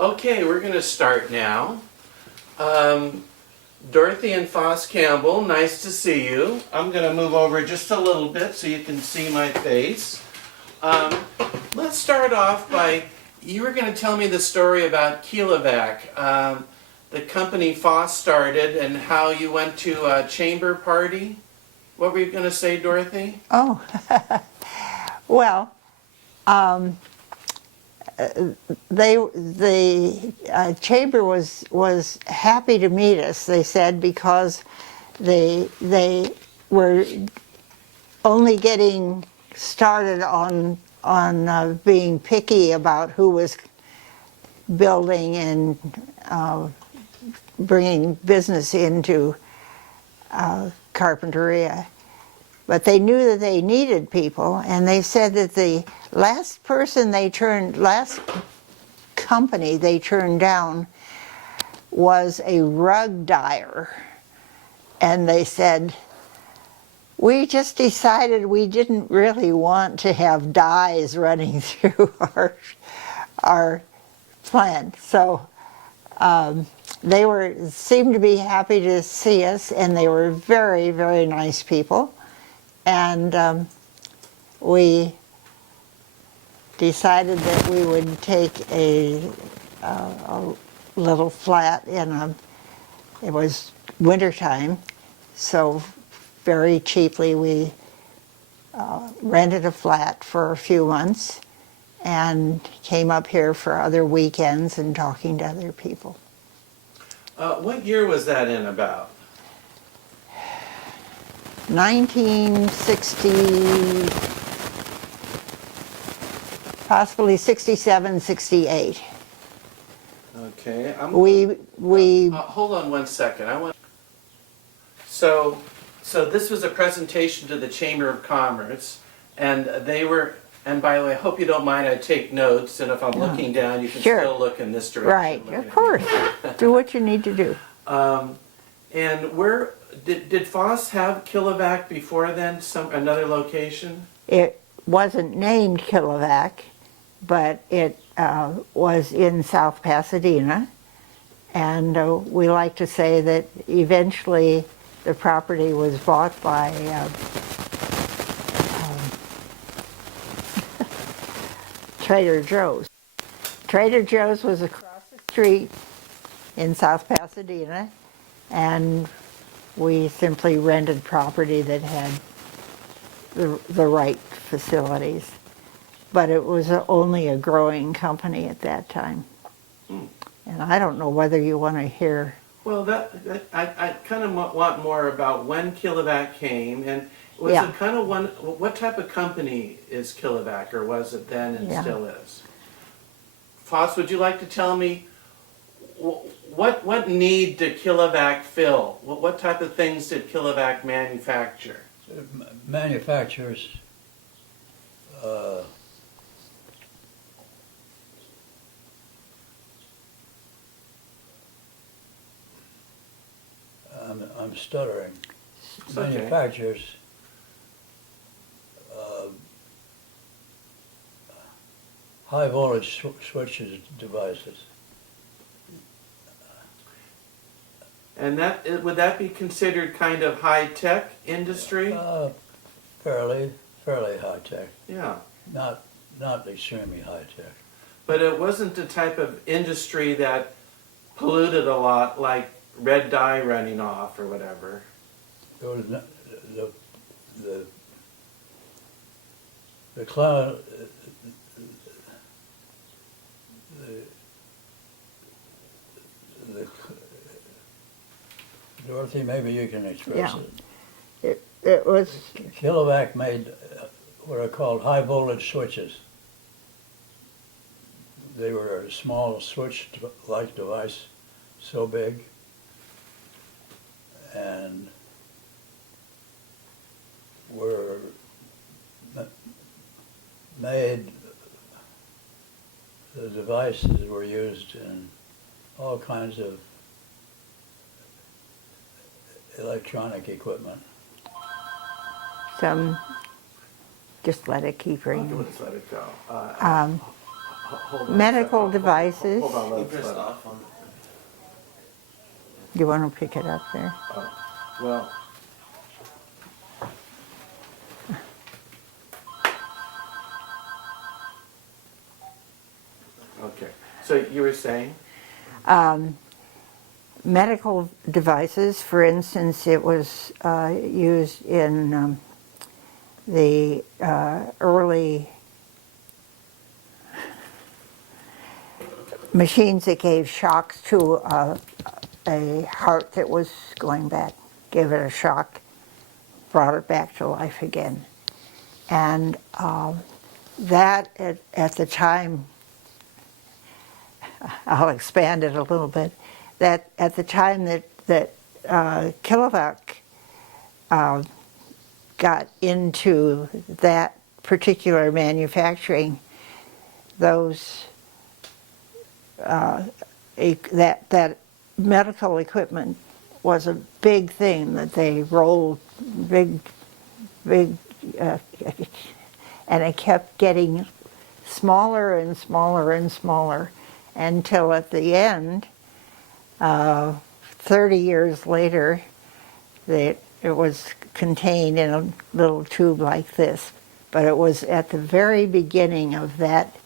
Okay, we're going to start now. Dorothy and Foss Campbell, nice to see you. I'm going to move over just a little bit so you can see my face. Let's start off by, you were going to tell me the story about Kilovac, the company Foss started, and how you went to a chamber party. What were you going to say, Dorothy? Oh, well, the chamber was happy to meet us. They said because they were only getting started on being picky about who was building and bringing business into Carpinteria. But they knew that they needed people, and they said that the last company they turned down was a rug dyer. And they said, we just decided we didn't really want to have dyes running through our plant. So they seemed to be happy to see us, and they were very, very nice people. And we decided that we would take a little flat it was wintertime, so very cheaply we rented a flat for a few months and came up here for other weekends and talking to other people. What year was that in about? 1960, possibly 67, 68. Okay. Hold on one second. So this was a presentation to the Chamber of Commerce, and they were. And by the way, I hope you don't mind. I take notes, and if I'm looking down, you can still look in this direction. Right, of course. Do what you need to do. And where did Foss have Kilovac before then? Another location? It wasn't named Kilovac, but it was in South Pasadena, and we like to say that eventually the property was bought by Trader Joe's. Trader Joe's was across the street in South Pasadena, and we simply rented property that had the right facilities. But it was only a growing company at that time. And I don't know whether you want to hear. Well, I kind of want more about when Kilovac came, and was it kind of what type of company is Kilovac, or was it then and still is? Foss, would you like to tell me what need did Kilovac fill? What type of things did Kilovac manufacture? Manufacturers I'm stuttering. It's Manufacturers high voltage switches devices. And would that be considered kind of high tech industry? Fairly high tech. Yeah. Not extremely high tech. But it wasn't the type of industry that polluted a lot, like red dye running off or whatever. It was the cloud. Dorothy, maybe you can express it. It was. Kilovac made what are called high voltage switches. They were a small switch-like device, so big, and were made. The devices were used in all kinds of electronic equipment. Just let it keep ringing. Let's let it go. Hold on a medical second. devices. Hold on, You let's, pressed off on You want to pick it up there? well, okay. So you were saying? Medical devices, for instance, it was used in the early machines that gave shocks to a heart that was going back, gave it a shock, brought it back to life again. And that at the time, I'll expand it a little bit, that at the time that Kilovac got into that particular manufacturing, those that medical equipment was a big thing that they rolled big, and it kept getting smaller and smaller and smaller until at the end, 30 years later, it was contained in a little tube like this. But it was at the very beginning of that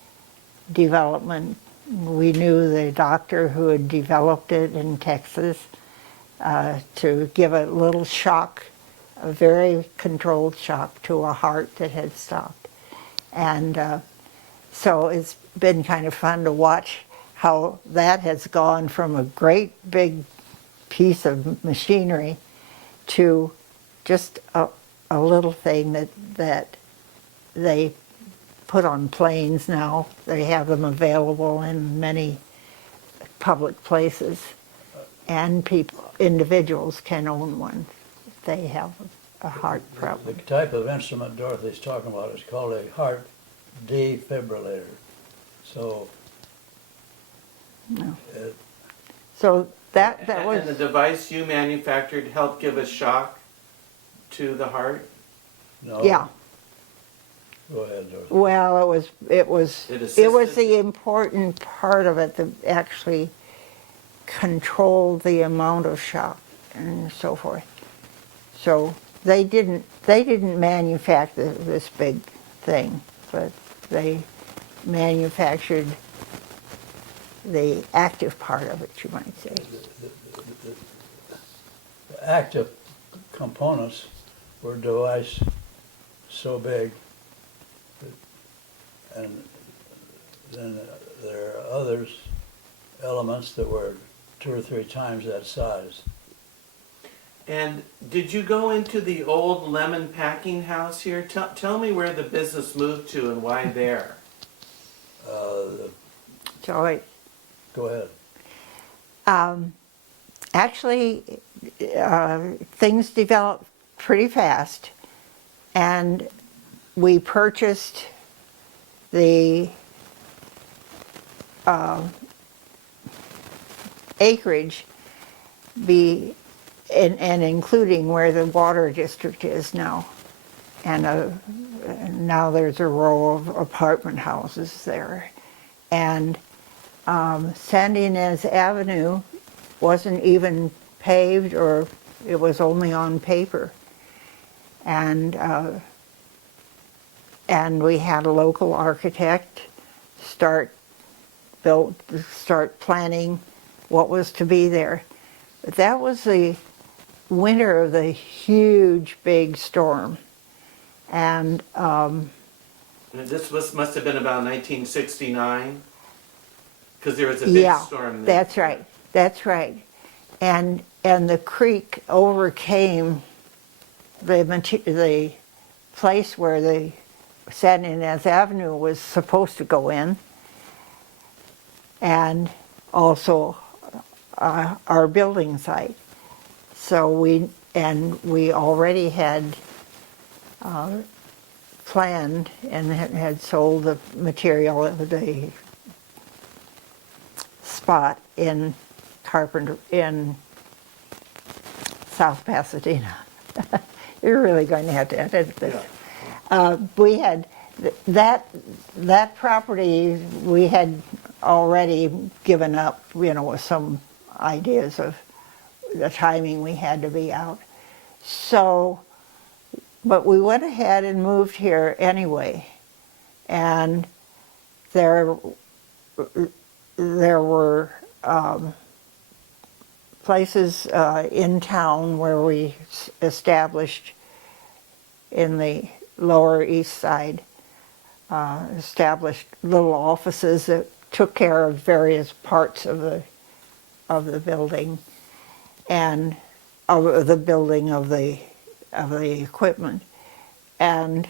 development. We knew the doctor who had developed it in Texas to give a little shock, a very controlled shock to a heart that had stopped. And so it's been kind of fun to watch how that has gone from a great big piece of machinery to just a little thing that they put on planes now. They have them available in many public places, and individuals can own one if they have a heart The problem. type of instrument Dorothy's talking about is called a heart defibrillator. So No. it, So that And the was, device you manufactured helped give a shock to the heart? no. yeah. Go ahead, Dorothy. Well, it was It assisted? the important part of it that actually controlled the amount of shock and so forth. So they didn't manufacture this big thing, but they manufactured the active part of it, you might say. The active components were a device so big, and then there are others, elements that were 2 or 3 times that size. And did you go into the old lemon packing house here? Tell me where the business moved to and why there. So Go ahead. actually, things developed pretty fast, and we purchased the acreage and including where the water district is now. And now there's a row of apartment houses there. And San Ynez Avenue wasn't even paved, or it was only on paper. And we had a local architect start planning what was to be there. But that was the winter of the huge big storm. And This must have been about 1969? Because there was a big storm then. that's right. And the creek overcame the place where the San Ynez Avenue was supposed to go in, and also our building site. So we already had planned and had sold the material of the spot in in South Pasadena. You're really going to have to edit this. We had that property we had already given up, with some ideas of the timing we had to be out. So, but we went ahead and moved here anyway. And there were places in town where we established in the Lower East Side, established little offices that took care of various parts of the building and of the building of the equipment. And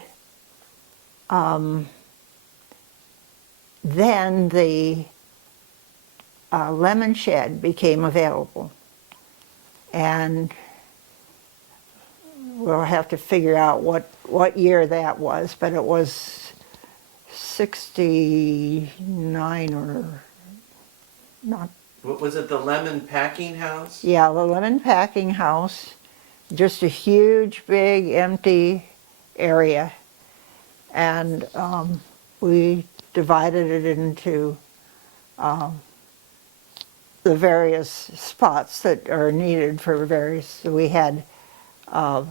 then the lemon shed became available. And we'll have to figure out what year that was, but it was 69 or not. What was it, the lemon packing house? Yeah, the lemon packing house, just a huge, big, empty area. And we divided it into the various spots that are needed for various. So we had a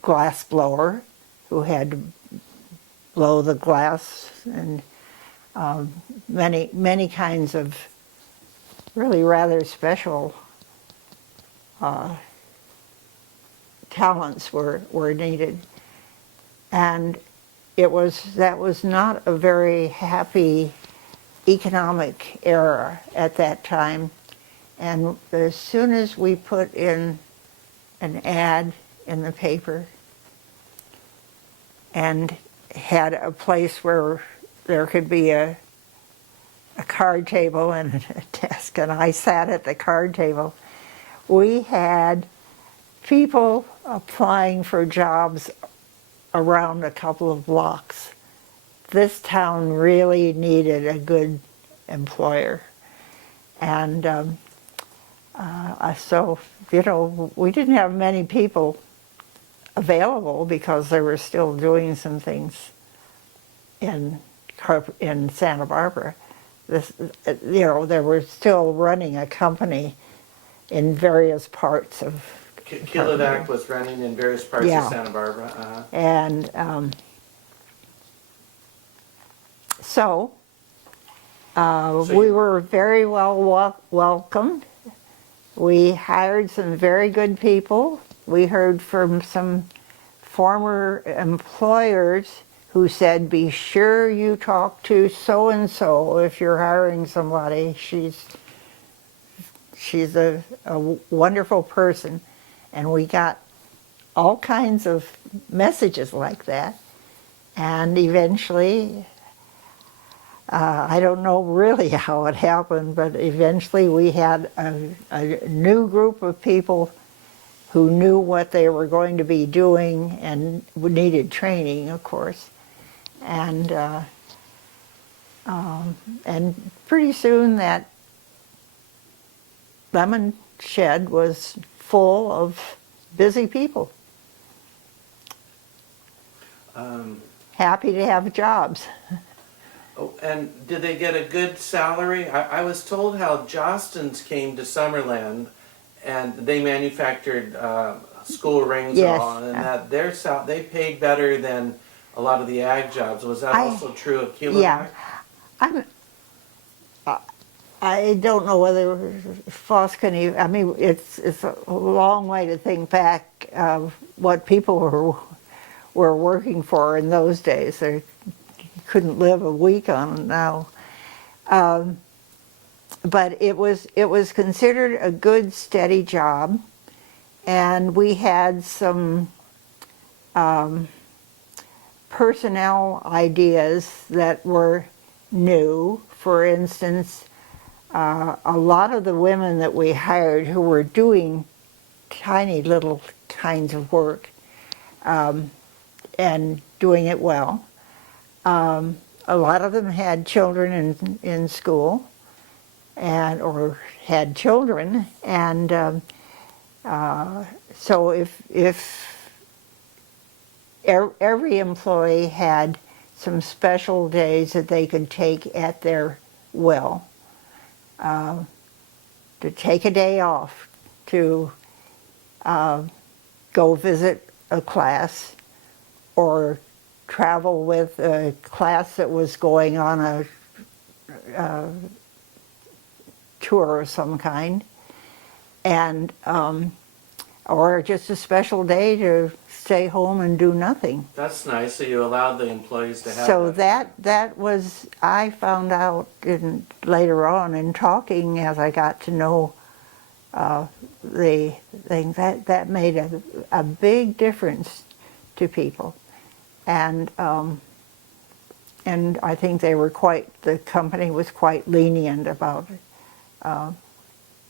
glass blower who had to blow the glass, and many kinds of really rather special talents were needed. And that was not a very happy economic era at that time. And as soon as we put in an ad in the paper and had a place where there could be a card table and a desk, and I sat at the card table, we had people applying for jobs around a couple of blocks. This town really needed a good employer. And so, we didn't have many people available because they were still doing some things in Santa Barbara. They were still running a company in various parts of Kilovac was running in various parts Yeah. of Santa Barbara. And so we were very well welcomed. We hired some very good people. We heard from some former employers who said, be sure you talk to so-and-so if you're hiring somebody. She's a wonderful person. And we got all kinds of messages like that. And eventually, I don't know really how it happened, but eventually we had a new group of people who knew what they were going to be doing and needed training, of course. And pretty soon that lemon shed was full of busy people. Happy to have jobs. Oh, and did they get a good salary? I was told how Jostens came to Summerland and they manufactured school rings Yes. and all, and that they paid better than a lot of the ag jobs. Was that also true of Kilovac? Yeah. I don't know whether Foss can even, I mean, it's a long way to think back of what people were working for in those days. They couldn't live a week on it now. But it was considered a good, steady job, and we had some personnel ideas that were new. For instance, a lot of the women that we hired who were doing tiny little kinds of work and doing it well. A lot of them had children in school or had children, and so if every employee had some special days that they could take at their will, to take a day off to go visit a class or travel with a class that was going on a tour of some kind, and or just a special day to stay home and do nothing. That's nice. So you allowed the employees to have So that. that was, I found out later on in talking as I got to know the thing, that made a big difference to people. And I think they were the company was quite lenient about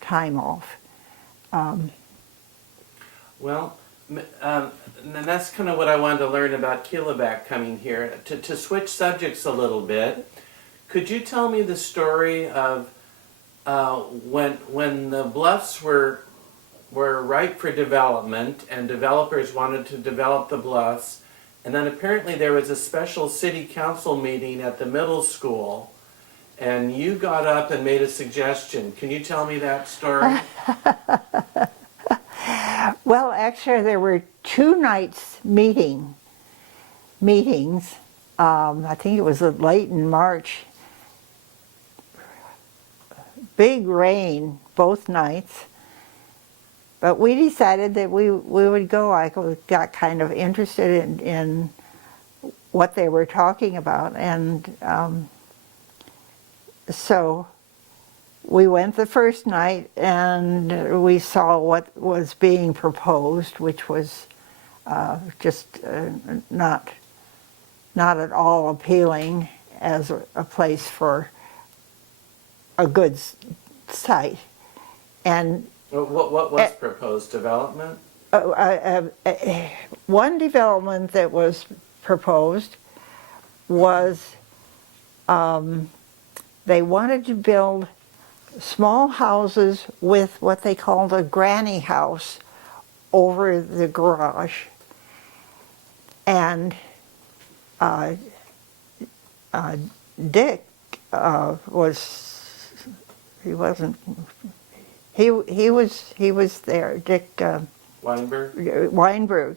time off. Well, and that's kind of what I wanted to learn about Keelback coming here. To switch subjects a little bit, could you tell me the story of when the bluffs were ripe for development and developers wanted to develop the bluffs, and then apparently there was a special city council meeting at the middle school, and you got up and made a suggestion. Can you tell me that story? Well, actually, there were 2 nights meetings. I think it was late in March. Big rain both nights. But we decided that we would go. I got kind of interested in what they were talking about. And so we went the first night and we saw what was being proposed, which was just not at all appealing as a place for a good site. And What was proposed development? one development that was proposed was they wanted to build small houses with what they called a granny house over the garage. And Dick he was there. Dick Weinberg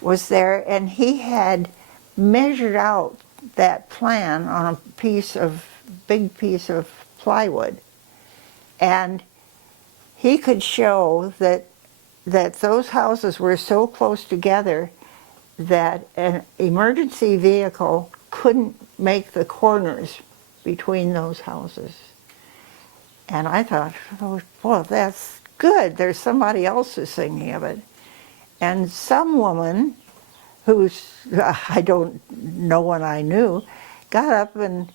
was there, and he had measured out that plan on a big piece of plywood, and he could show that those houses were so close together that an emergency vehicle couldn't make the corners between those houses. And I thought, oh, well, that's good. There's somebody else who's thinking of it. And some woman who's, I don't know when I knew, got up and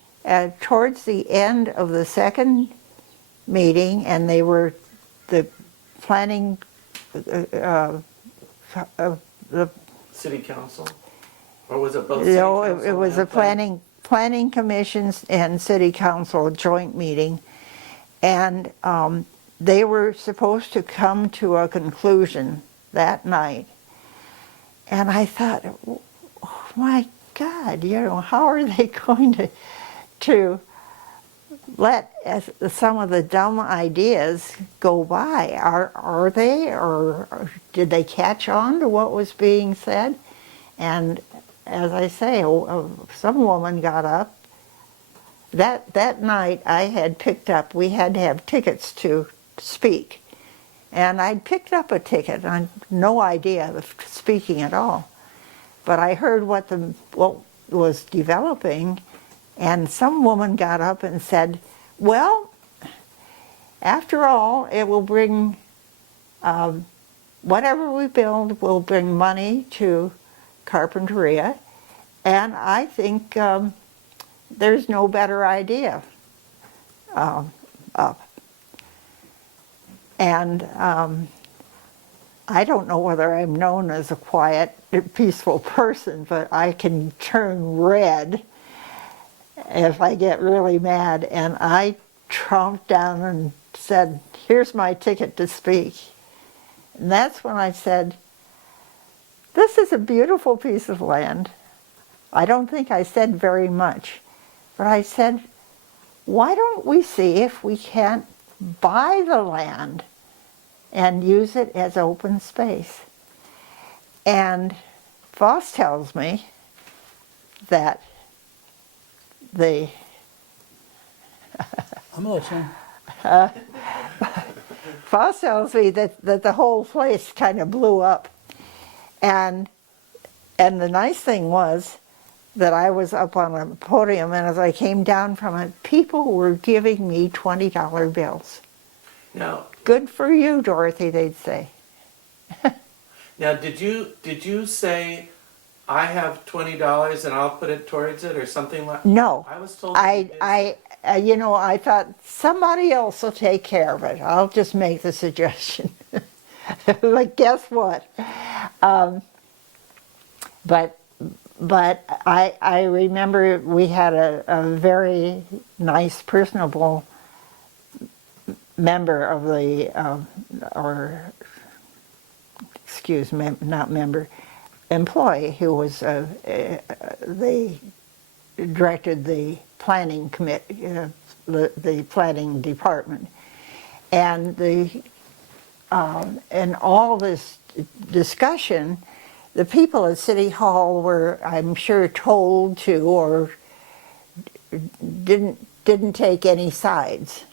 towards the end of the second meeting, and they were the planning, the City council? Or was it both? no, it was a planning commissions and city council joint meeting. And they were supposed to come to a conclusion that night. And I thought, oh my God, how are they going to let some of the dumb ideas go by? Are they, or did they catch on to what was being said? And as I say, some woman got up. That night I had picked up, we had to have tickets to speak. And I'd picked up a ticket, I had no idea of speaking at all. But I heard what was developing, and some woman got up and said, well, after all, it will bring, whatever we build will bring money to Carpinteria, and I think there's no better idea up. And I don't know whether I'm known as a quiet, peaceful person, but I can turn red if I get really mad. And I tromped down and said, here's my ticket to speak. And that's when I said, this is a beautiful piece of land. I don't think I said very much, but I said, why don't we see if we can't buy the land and use it as open space? And Foss tells me that the I'm listening. Foss tells me that the whole place kind of blew up. And the nice thing was that I was up on a podium, and as I came down from it, people were giving me $20 bills. Now, Good for you, Dorothy, they'd say. did you say I have $20 and I'll put it towards it or something like? No, I was told that you did say- you know, I thought somebody else will take care of it. I'll just make the suggestion. But guess what? But I remember we had a very nice, personable member of the, or excuse me, not member, employee who was they directed the planning committee, the planning department, and and all this discussion, the people at City Hall were, I'm sure, told to, or didn't take any sides.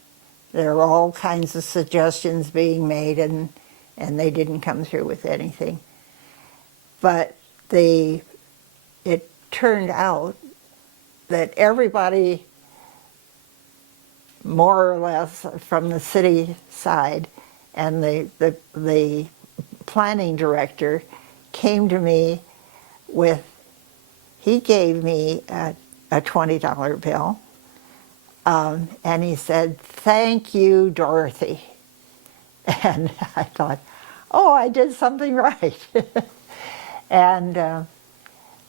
There were all kinds of suggestions being made, and they didn't come through with anything. But it turned out that everybody, more or less, from the city side, and the planning director came to me with, he gave me a $20 bill, and he said, "Thank you, Dorothy." And I thought, oh, I did something right. And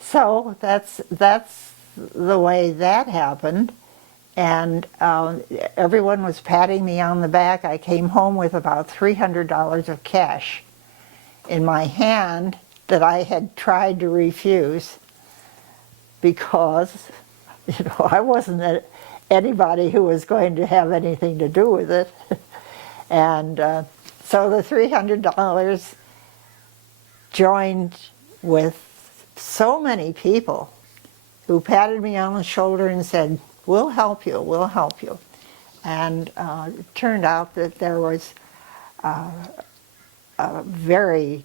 so that's the way that happened. And everyone was patting me on the back. I came home with about $300 of cash in my hand that I had tried to refuse because, you know, I wasn't anybody who was going to have anything to do with it. And so the $300 joined with so many people who patted me on the shoulder and said, "We'll help you, we'll help you." And it turned out that there was a very,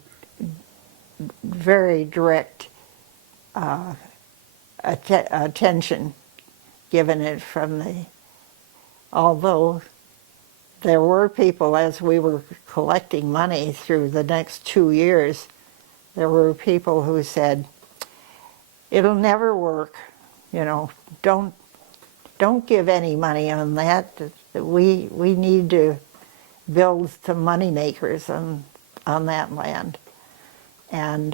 very direct attention given it from although there were people, as we were collecting money through the next 2 years, there were people who said, "It'll never work, you know, don't give any money on that. We need to build some money makers on that land." And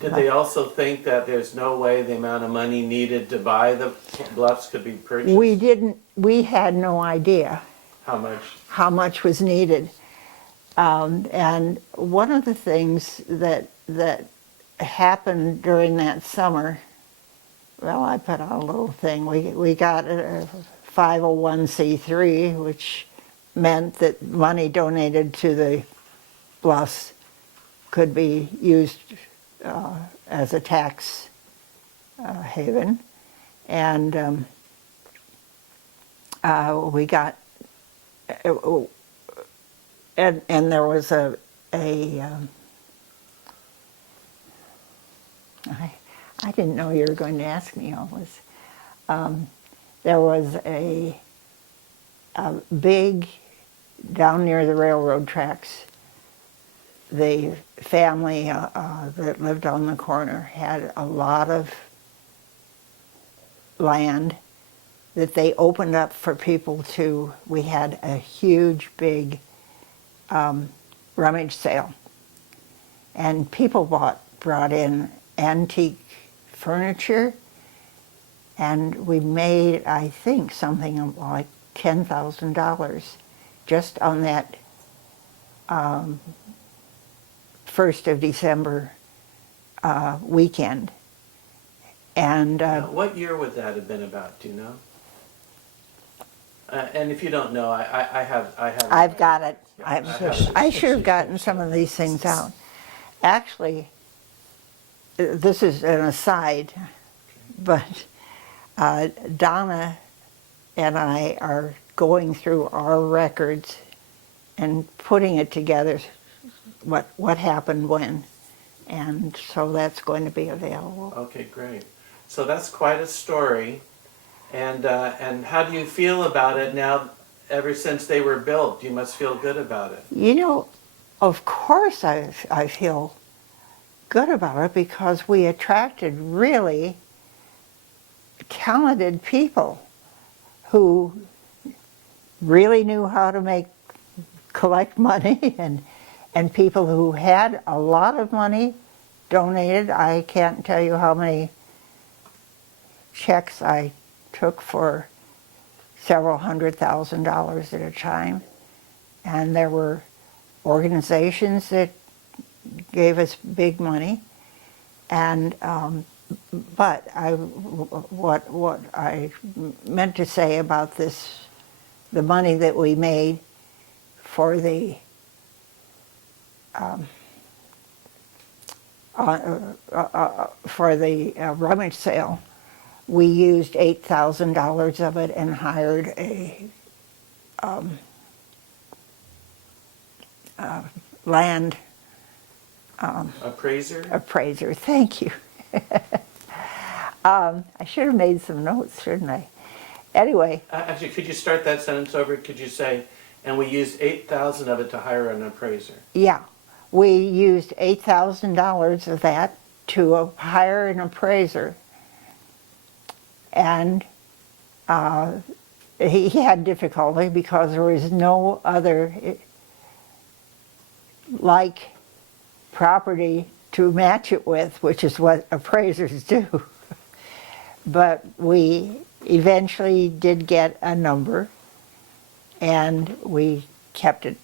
Did they also think that there's no way the amount of money needed to buy the bluffs could be purchased? we had no idea How much? Was needed. And one of the things that happened during that summer, well, I put out a little thing. We got a 501c3, which meant that money donated to the bluffs could be used as a tax haven. And we got, and there was I didn't know you were going to ask me all this. There was a big, down near the railroad tracks, the family that lived on the corner had a lot of land that they opened up for people to, we had a huge, big rummage sale. And people brought in antique furniture, and we made, I think, something like $10,000 just on that 1st of December weekend. And Now, what year would that have been about? Do you know? And if you don't know, I have. I've got it. Yeah, I have it. I should have gotten some of these things out. Actually, this is an aside, but Donna and I are going through our records and putting it together, what happened when. And so that's going to be available. Okay, great. So that's quite a story. And how do you feel about it now, ever since they were built? You must feel good about it. You know, of course I feel good about it because we attracted really talented people who really knew how to collect money and people who had a lot of money donated. I can't tell you how many checks I took for several $100,000 at a time. And there were organizations that gave us big money. And but what I meant to say about this, the money that we made for the rummage sale, we used $8,000 of it and hired a land appraiser. Thank you. I should have made some notes, shouldn't I? Anyway. Actually, could you start that sentence over? Could you say, and we used 8,000 of it to hire an appraiser? Yeah. We used $8,000 of that to hire an appraiser. And he had difficulty because there was no other like property to match it with, which is what appraisers do. But we eventually did get a number, and we kept it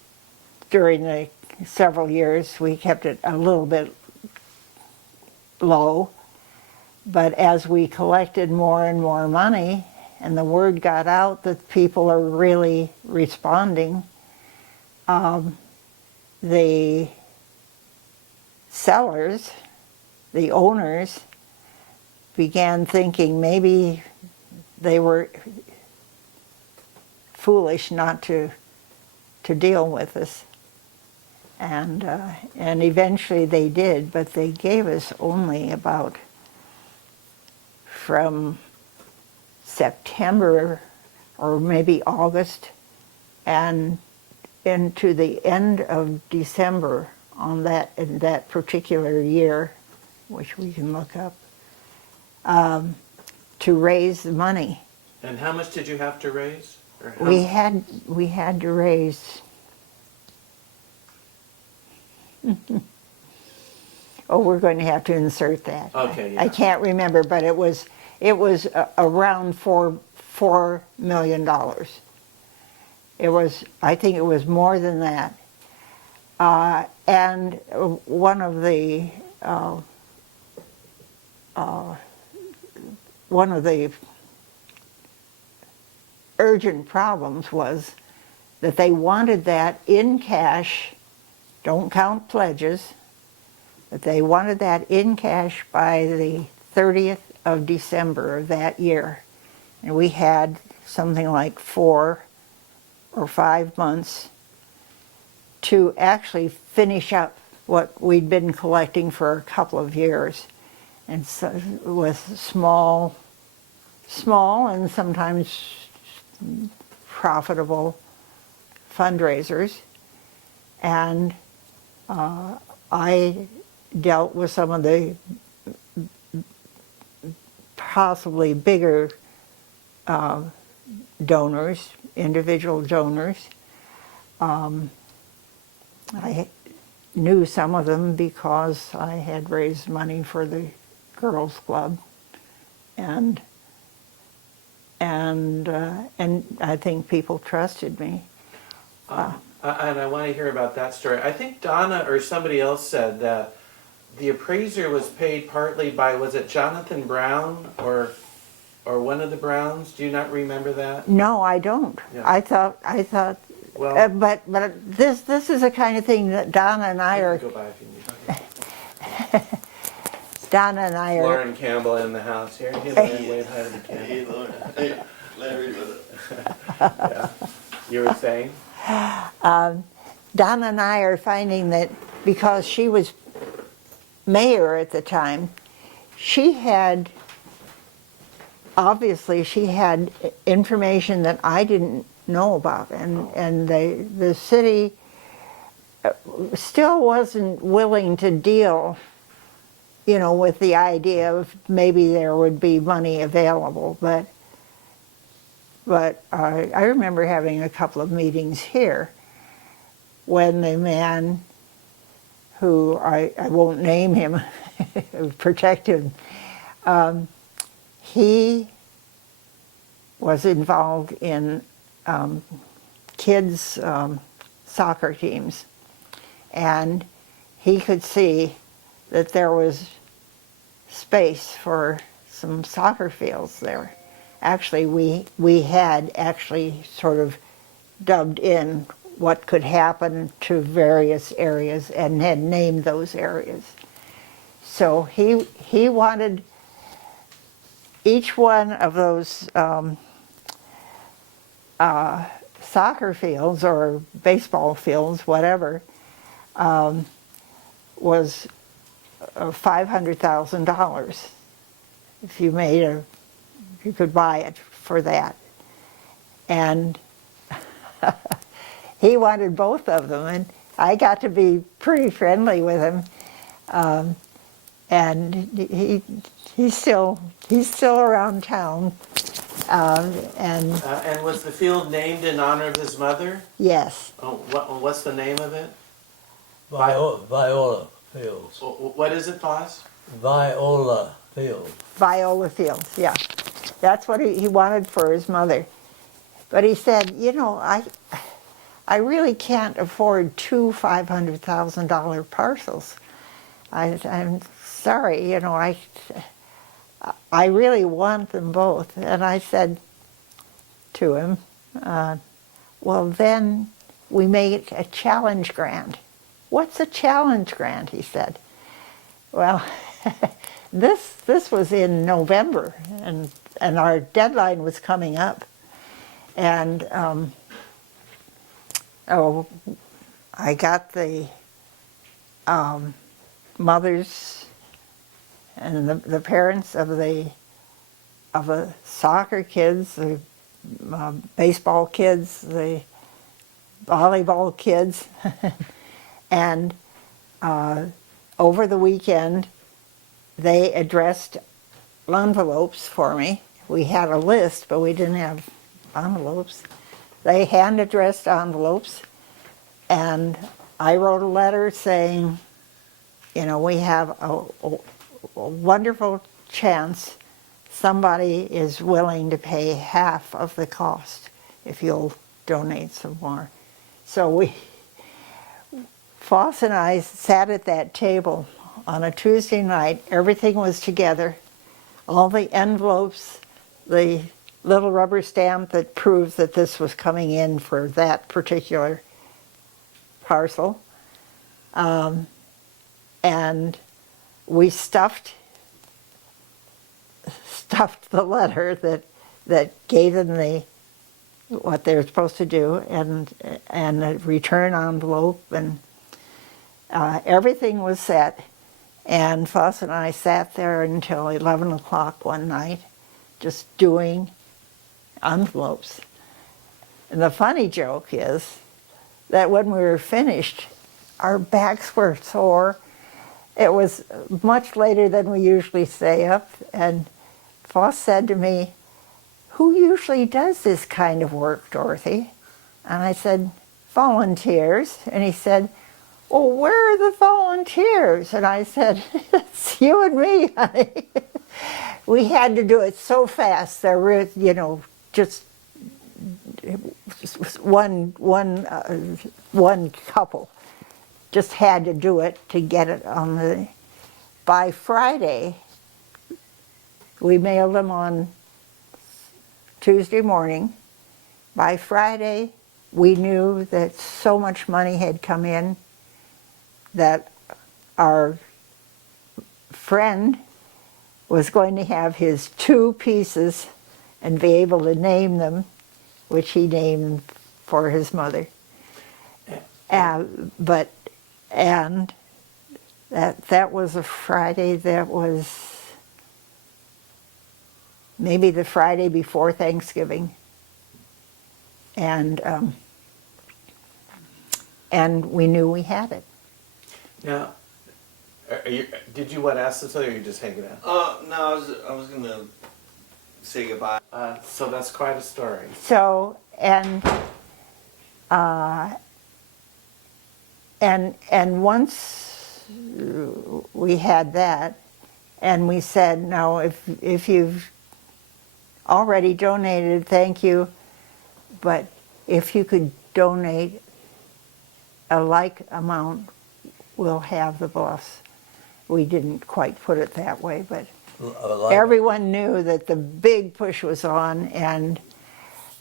during the several years. We kept it a little bit low, but as we collected more and more money, and the word got out that people are really responding, the sellers, the owners, began thinking maybe they were foolish not to deal with us. And eventually they did, but they gave us only about from September or maybe August and into the end of December in that particular year, which we can look up, to raise the money. And how much did you have to raise? We had to raise oh, we're going to have to insert that. Okay, yeah. I can't remember, but it was around $4 million. I think it was more than that. And one of the urgent problems was that they wanted that in cash. Don't count pledges, but they wanted that in cash by the 30th of December of that year. And we had something like 4 or 5 months to actually finish up what we'd been collecting for a couple of years. And so with small and sometimes profitable fundraisers. And I dealt with some of the possibly bigger donors, individual donors. I knew some of them because I had raised money for the girls' club, and I think people trusted me. And I want to hear about that story. I think Donna or somebody else said that the appraiser was paid partly by, was it Jonathan Brown or one of the Browns? Do you not remember that? No, I don't. Yeah. I thought, Well, but this is the kind of thing that Donna and I you are, can go by if you need. Donna and I are, Lauren Campbell in the house here. Hey, Lauren, wave hi to the camera. Hey, Lord. Hey, Larry with it. Yeah. You were saying? Donna and I are finding that because she was mayor at the time, she had, obviously she had information that I didn't know about, and the city still wasn't willing to deal, you know, with the idea of maybe there would be money available, but I remember having a couple of meetings here when the man who, I won't name him, protect him, he was involved in kids' soccer teams, and he could see that there was space for some soccer fields there. Actually, we had actually sort of dubbed in what could happen to various areas and had named those areas. So he wanted each one of those soccer fields or baseball fields, whatever, was $500,000. If you made you could buy it for that. And he wanted both of them, and I got to be pretty friendly with him. And he's still around town. And was the field named in honor of his mother? yes, Oh, what's the name of it? Viola Fields. What is it, Foss? Viola Fields. Viola Fields, yeah. That's what he wanted for his mother. But he said, you know, I really can't afford two $500,000 parcels. I'm sorry, you know, I really want them both. And I said to him, well, then we make a challenge grant. What's a challenge grant, he said. Well, this was in November, and our deadline was coming up. And I got the mothers and the parents of the soccer kids, the baseball kids, the volleyball kids, and over the weekend they addressed envelopes for me. We had a list, but we didn't have envelopes. They hand-addressed envelopes, and I wrote a letter saying, you know, we have a wonderful chance somebody is willing to pay half of the cost if you'll donate some more. So Foss and I sat at that table on a Tuesday night. Everything was together. All the envelopes, the little rubber stamp that proves that this was coming in for that particular parcel. And we stuffed the letter that gave them what they were supposed to do, and a return envelope, and everything was set. And Foss and I sat there until 11 o'clock one night, just doing envelopes. And the funny joke is that when we were finished, our backs were sore. It was much later than we usually stay up, and Foss said to me, "Who usually does this kind of work, Dorothy?" And I said, "Volunteers." And he said, "Well, where are the volunteers?" And I said, "It's you and me, honey." We had to do it so fast. There were, you know, just one couple just had to do it to get it on by Friday, we mailed them on Tuesday morning. By Friday, we knew that so much money had come in that our friend was going to have his 2 pieces and be able to name them, which he named for his mother. And that was a Friday. That was maybe the Friday before Thanksgiving, and we knew we had it. Now, did you want to ask this, or are you just hanging out? No, I was gonna say goodbye. So that's quite a story. So and once we had that, and we said, no, if you've already donated, thank you, but if you could donate a like amount, we'll have the bus. We didn't quite put it that way, but everyone knew that the big push was on, and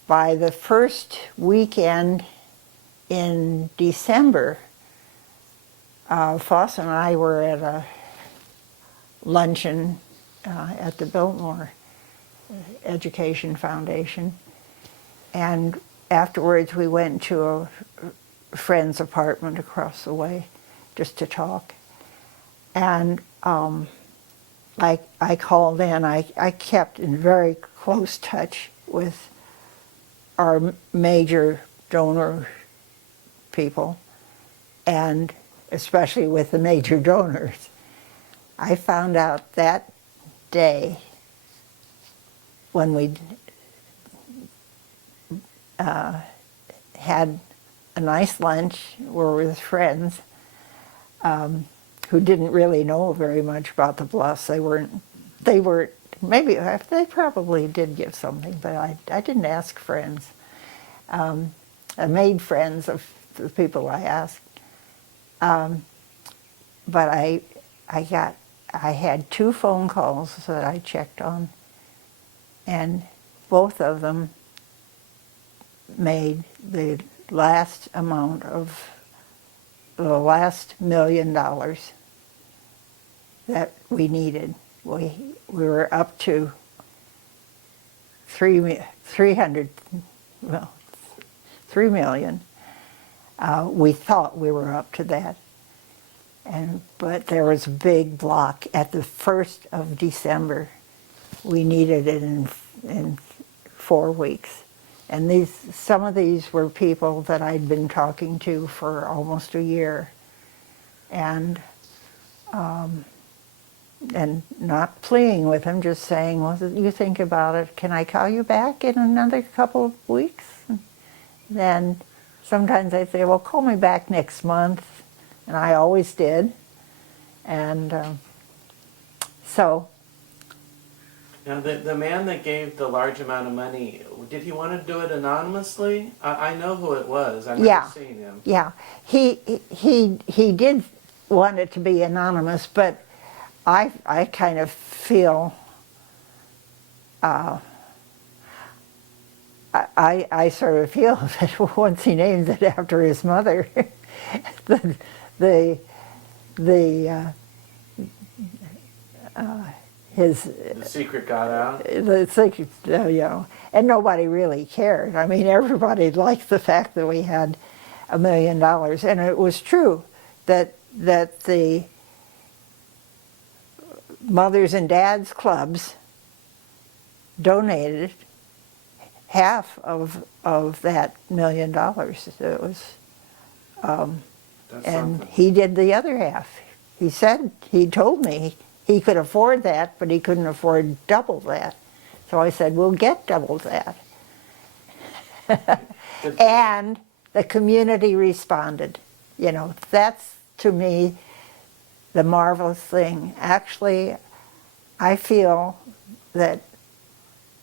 by the first weekend in December, Foss and I were at a luncheon at the Biltmore Education Foundation, and afterwards we went to a friend's apartment across the way just to talk. And I called in, I kept in very close touch with our major donor people, and especially with the major donors. I found out that day when we had a nice lunch, were with friends who didn't really know very much about the bluffs. They were, maybe, they probably did give something, but I didn't ask friends. I made friends of the people I asked. But I had 2 phone calls that I checked on, and both of them made the last amount of the last $1 million that we needed. We were up to 3 million. We thought we were up to that. But there was a big block at the 1st of December. We needed it in 4 weeks. And some of these were people that I'd been talking to for almost a year. And not pleading with them, just saying, well, you think about it, can I call you back in another couple of weeks? And then sometimes they'd say, well, call me back next month. And I always did. And so. Now, the man that gave the large amount of money, did he want to do it anonymously? I know who it was. I've never seen him. Yeah, he did want it to be anonymous, but I kind of feel I sort of feel that once he named it after his mother, his The secret got out. the secret, and nobody really cared. I mean, everybody liked the fact that we had $1 million, and it was true that the mothers and dads clubs donated half of that $1 million. It was, and something. he did the other half. He told me he could afford that, but he couldn't afford double that. So I said, we'll get double that. And the community responded. You know, that's, to me, the marvelous thing. Actually, I feel that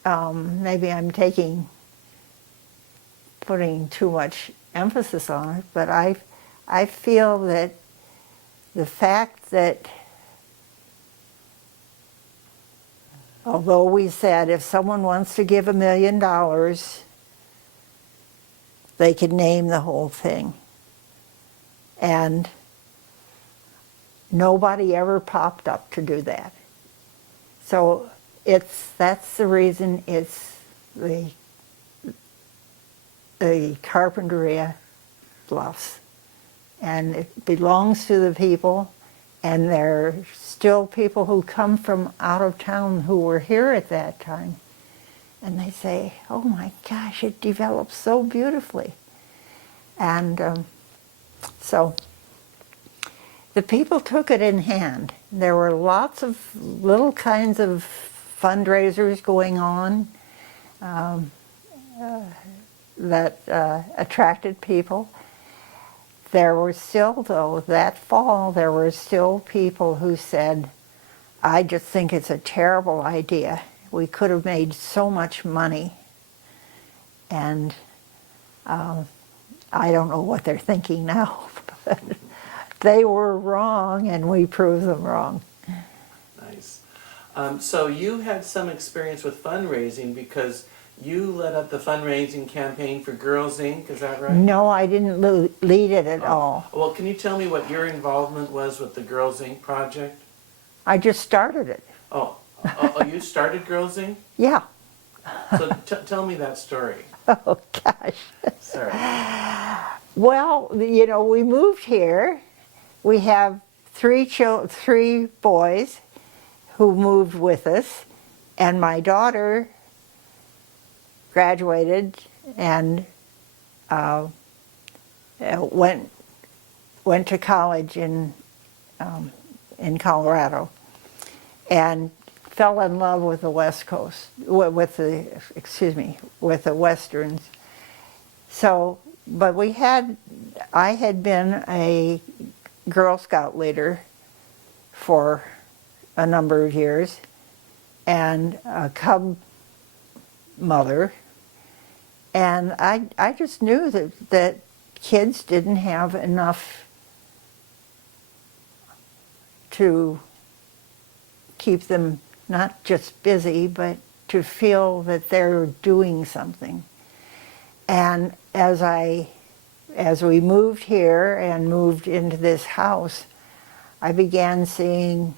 maybe I'm putting too much emphasis on it, but I feel that the fact that Although we said if someone wants to give $1 million, they could name the whole thing. And nobody ever popped up to do that. So that's the reason it's the Carpinteria Bluffs. And it belongs to the people, and there are still people who come from out of town who were here at that time. And they say, oh my gosh, it developed so beautifully. And so the people took it in hand. There were lots of little kinds of fundraisers going on that attracted people. There were still, though, that fall, there were still people who said, I just think it's a terrible idea. We could have made so much money. And I don't know what they're thinking now, but they were wrong, and we proved them wrong. Nice. So you had some experience with fundraising because you led up the fundraising campaign for Girls Inc., is that right? No, I didn't lead it at all. Well, can you tell me what your involvement was with the Girls Inc. project? I just started it. Oh, you started Girls Inc.? Yeah. So tell me that story. Oh, gosh. Sorry. Well, you know, we moved here. We have three boys who moved with us, and my daughter graduated and went to college in Colorado, and fell in love with the West Coast, with the Westerns. So, but I had been a Girl Scout leader for a number of years, and a Cub mother, and I just knew that kids didn't have enough to keep them not just busy, but to feel that they're doing something. And as we moved here and moved into this house, I began seeing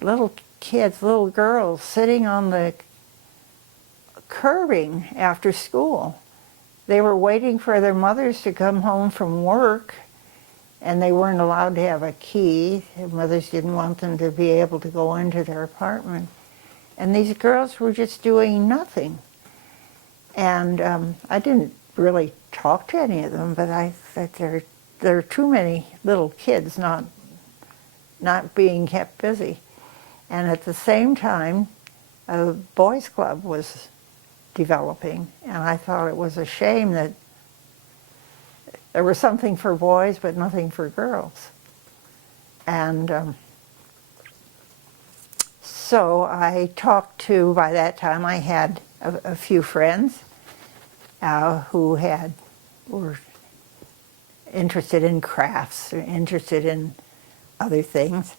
little kids, little girls, sitting on the curbing after school. They were waiting for their mothers to come home from work, and they weren't allowed to have a key. Their mothers didn't want them to be able to go into their apartment. And these girls were just doing nothing. And I didn't really talk to any of them, but I thought there are too many little kids not being kept busy. And at the same time, a boys' club was developing, and I thought it was a shame that there was something for boys but nothing for girls. And so I talked to, by that time I had a few friends who were interested in crafts, or interested in other things.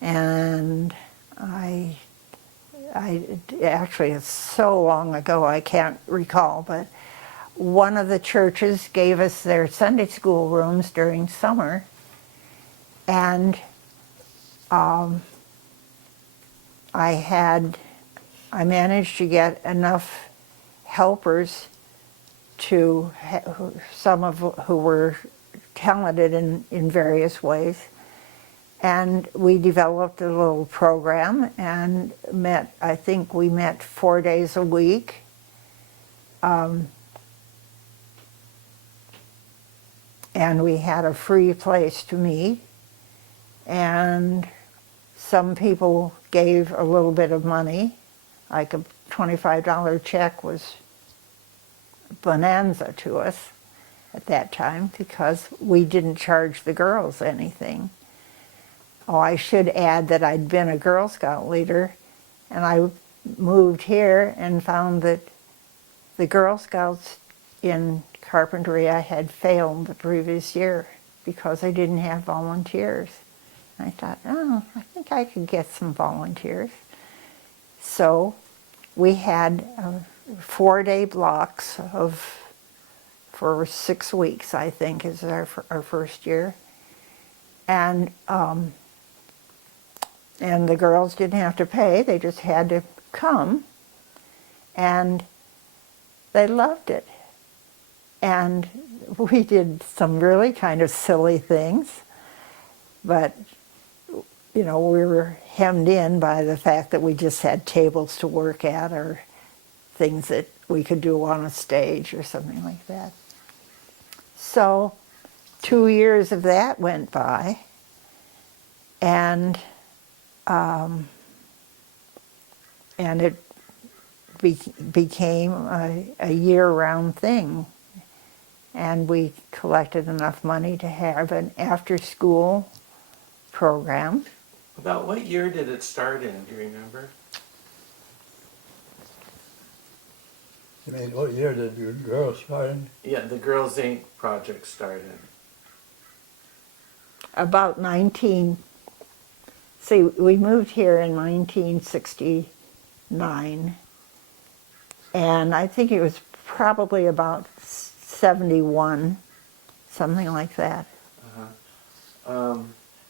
And I actually, it's so long ago I can't recall, but one of the churches gave us their Sunday school rooms during summer, and I managed to get enough helpers to some of who were talented in various ways. And we developed a little program and I think we met 4 days a week. And we had a free place to meet. And some people gave a little bit of money, like a $25 check was bonanza to us at that time because we didn't charge the girls anything. Oh, I should add that I'd been a Girl Scout leader, and I moved here and found that the Girl Scouts in Carpinteria had failed the previous year because they didn't have volunteers. I thought, oh, I think I could get some volunteers. So we had 4-day blocks for 6 weeks, I think, is our first year. And the girls didn't have to pay, they just had to come. And they loved it. And we did some really kind of silly things, but you know, we were hemmed in by the fact that we just had tables to work at or things that we could do on a stage or something like that. So 2 years of that went by, and it became a year-round thing. And we collected enough money to have an after-school program. About what year did it start in, do you remember? I mean, what year did your girls start in? Yeah, the Girls Inc. project started. About we moved here in 1969, and I think it was probably about 71, something like that.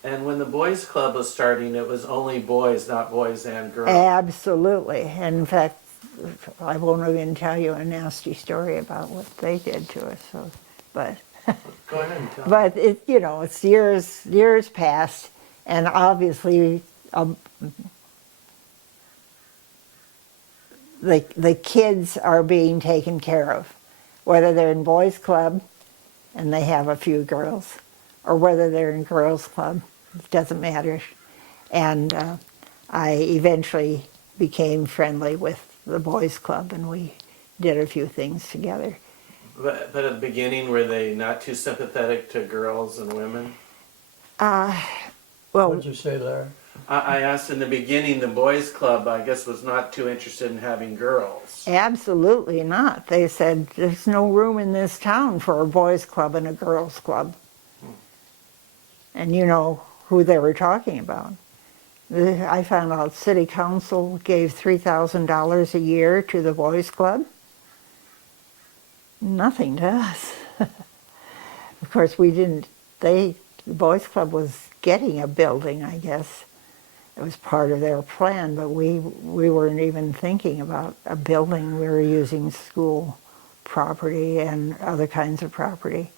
And when the boys club was starting, it was only boys, not boys and girls. Absolutely. In fact, I won't even tell you a nasty story about what they did to us. So, but Go ahead and tell me. but it, you know, it's years past, and obviously the kids are being taken care of, whether they're in boys club and they have a few girls, or whether they're in girls club. It doesn't matter. And I eventually became friendly with the boys club, and we did a few things together. But at the beginning, were they not too sympathetic to girls and women? Well, What'd you say, Larry? I asked in the beginning, the boys club, I guess, was not too interested in having girls. absolutely not. They said there's no room in this town for a boys club and a girls club. And you know who they were talking about. I found out city council gave $3,000 a year to the boys club. Nothing to us. Of course, we didn't, the boys club was getting a building, I guess. It was part of their plan, but we weren't even thinking about a building. We were using school property and other kinds of property.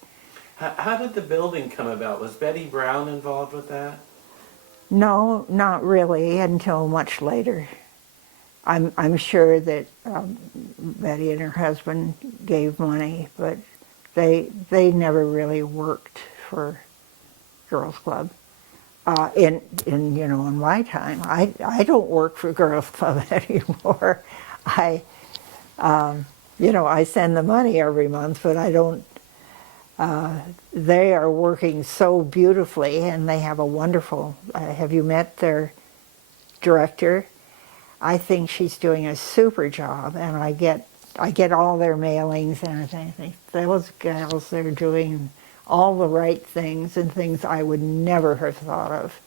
How did the building come about? Was Betty Brown involved with that? No, not really until much later. I'm sure that Betty and her husband gave money, but they never really worked for Girls Club. In my time, I don't work for Girls Club anymore. I send the money every month, but I don't. They are working so beautifully, and they have a wonderful. Have you met their director? I think she's doing a super job, and I get all their mailings and everything. I think those gals, they're doing all the right things and things I would never have thought of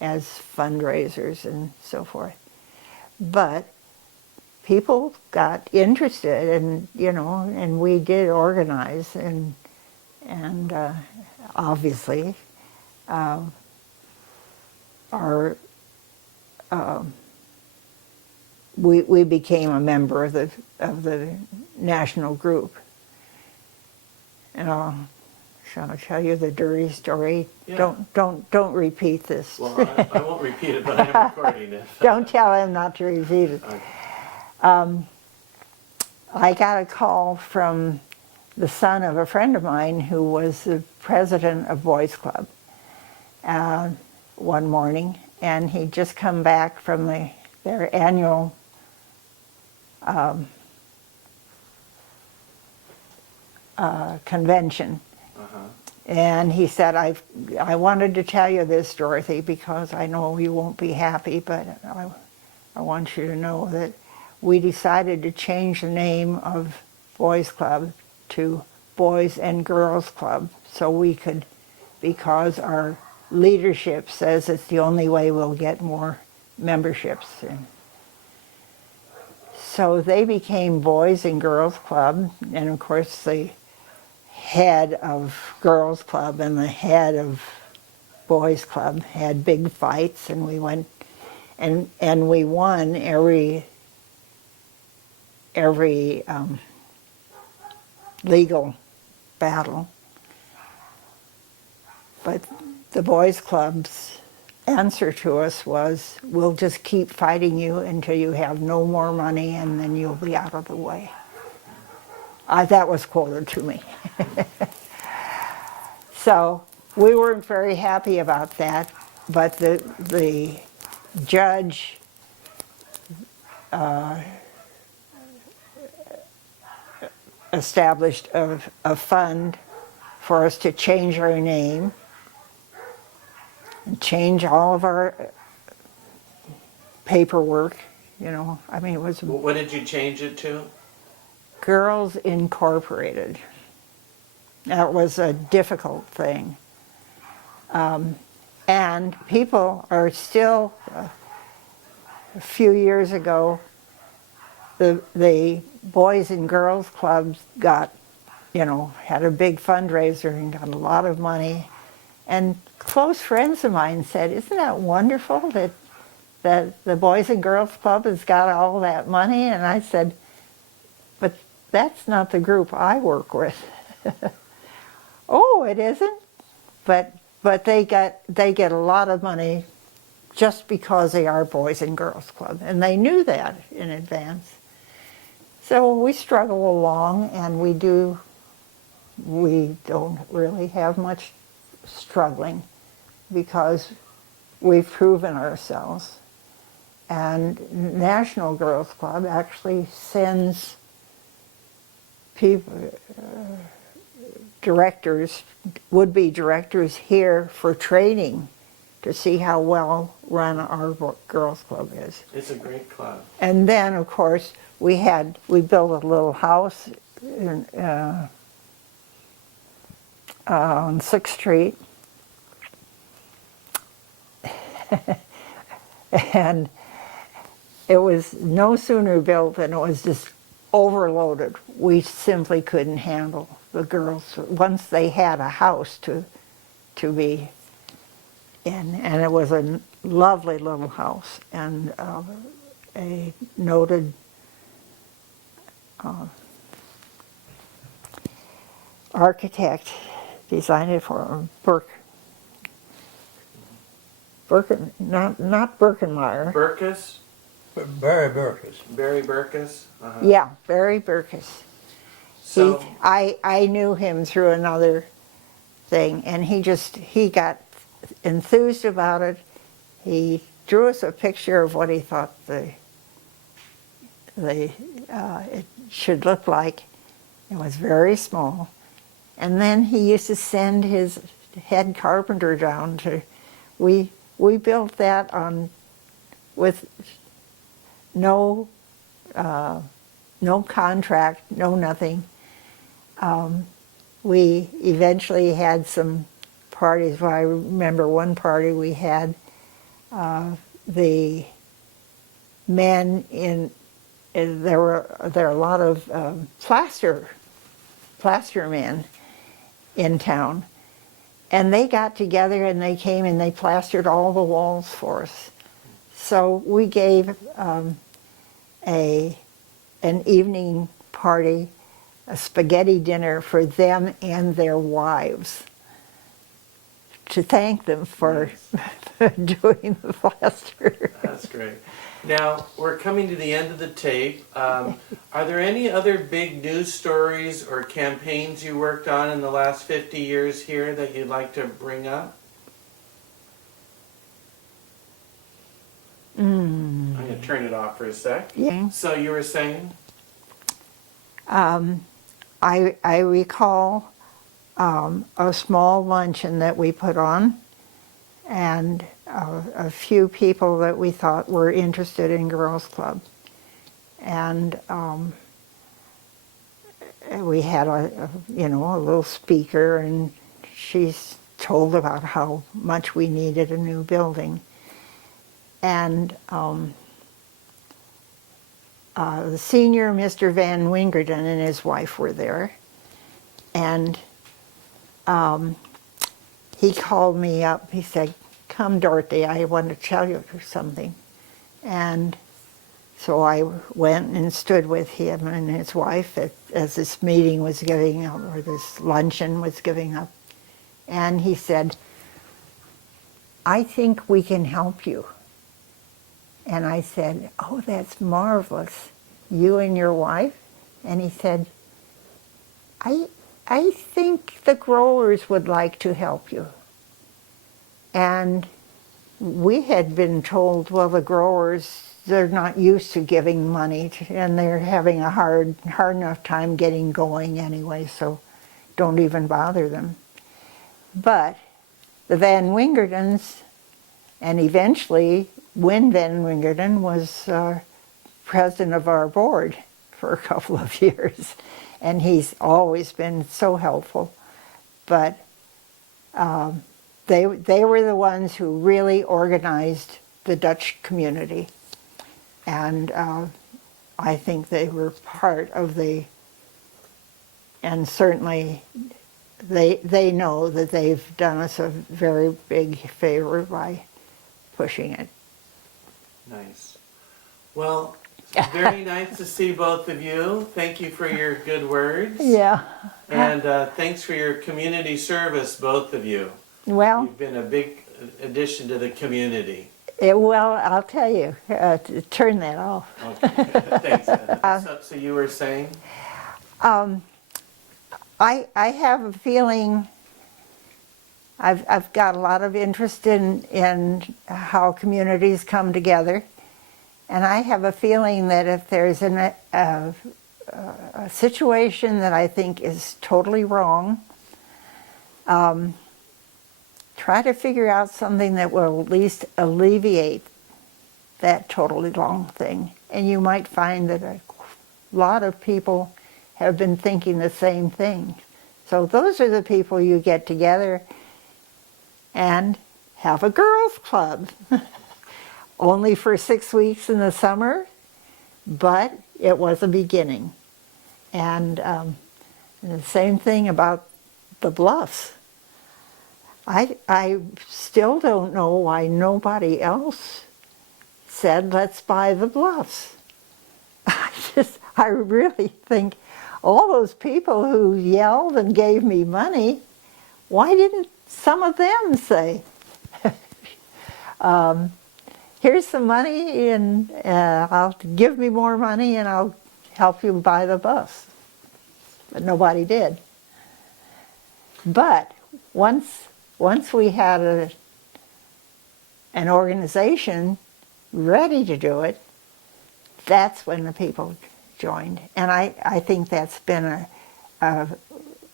as fundraisers and so forth. But people got interested, and and we did organize, and obviously we became a member of the national group. And shall I tell you the dirty story? Yeah. Don't repeat this. Well, I won't repeat it, but I am recording it. Don't tell him not to repeat it. Okay. I got a call from the son of a friend of mine who was the president of Boys Club one morning, and he'd just come back from their annual convention. And he said, I wanted to tell you this, Dorothy, because I know you won't be happy, but I want you to know that we decided to change the name of Boys Club to Boys and Girls Club, so we could, because our leadership says it's the only way we'll get more memberships. And so they became Boys and Girls Club, and of course the head of Girls Club and the head of Boys Club had big fights, and we went and we won every legal battle. But the Boys Club's answer to us was, we'll just keep fighting you until you have no more money, and then you'll be out of the way. That was quoted to me. So we weren't very happy about that, but the judge established a fund for us to change our name and change all of our paperwork, you know. I mean, it was What did you change it to? Girls Incorporated. That was a difficult thing. And people are still, a few years ago, the Boys and Girls Clubs got, you know, had a big fundraiser and got a lot of money. And close friends of mine said, isn't that wonderful that the Boys and Girls Club has got all that money? And I said, but that's not the group I work with. Oh, it isn't? But they get a lot of money just because they are Boys and Girls Club, and they knew that in advance. So we struggle along, and we don't really have much struggling because we've proven ourselves. And National Girls Club actually sends people, directors, would-be directors here for training to see how well run our girls club is. It's a great club. And then, of course, we built a little house on 6th Street. And it was no sooner built than it was just overloaded. We simply couldn't handle the girls once they had a house to be in, and it was a lovely little house, and a noted architect designed it for not Birkenmeyer. Burkus? Barry Burkus. Barry Burkus? Uh-huh. Yeah, Barry Burkus. So, I knew him through another thing, and he got enthused about it. He drew us a picture of what he thought it should look like. It was very small. And then he used to send his head carpenter down to, we built that with no contract, no nothing. We eventually had some parties. Well, I remember one party we had, the men there were a lot of plaster men in town, and they got together and they came and they plastered all the walls for us. So we gave an evening party, a spaghetti dinner for them and their wives to thank them for doing the plaster. that's great. Now, we're coming to the end of the tape. Are there any other big news stories or campaigns you worked on in the last 50 years here that you'd like to bring up? I'm going to turn it off for a sec. Yeah. So you were saying? I recall a small luncheon that we put on, and a few people that we thought were interested in Girls Club. And we had a little speaker, and she told about how much we needed a new building. And the senior, Mr. Van Wingerden, and his wife were there. And he called me up. He said, "Come, Dorothy, I want to tell you something." And so I went and stood with him and his wife as this meeting was giving up, or this luncheon was giving up. And he said, "I think we can help you." And I said, "Oh, that's marvelous. You and your wife?" And he said, I think the growers would like to help you." And we had been told, well, the growers, they're not used to giving money, and they're having a hard enough time getting going anyway, so don't even bother them. But the Van Wingerdens, and eventually Win Van Wingerden was president of our board for a couple of years, and he's always been so helpful. But they were the ones who really organized the Dutch community, and I think they were part of the, and certainly they know that they've done us a very big favor by pushing it. Nice. Well, very nice to see both of you. Thank you for your good words. Yeah. And thanks for your community service, both of you. Well, You've been a big addition to the community. well, I'll tell you, turn that off. Okay. Thanks. So you were saying? I have a feeling, I've got a lot of interest in how communities come together, and I have a feeling that if there's a situation that I think is totally wrong, try to figure out something that will at least alleviate that totally wrong thing. And you might find that a lot of people have been thinking the same thing. So those are the people you get together and have a girls' club. Only for 6 weeks in the summer, but it was a beginning. And the same thing about the Bluffs. I still don't know why nobody else said, let's buy the Bluffs. I really think all those people who yelled and gave me money, why didn't some of them say, here's some money and I'll give me more money and I'll help you buy the bus. But nobody did. But once we had an organization ready to do it, that's when the people joined. And I think that's been a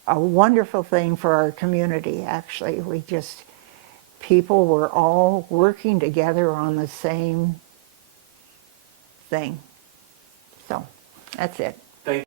wonderful thing for our community, actually. People were all working together on the same thing. So, that's it.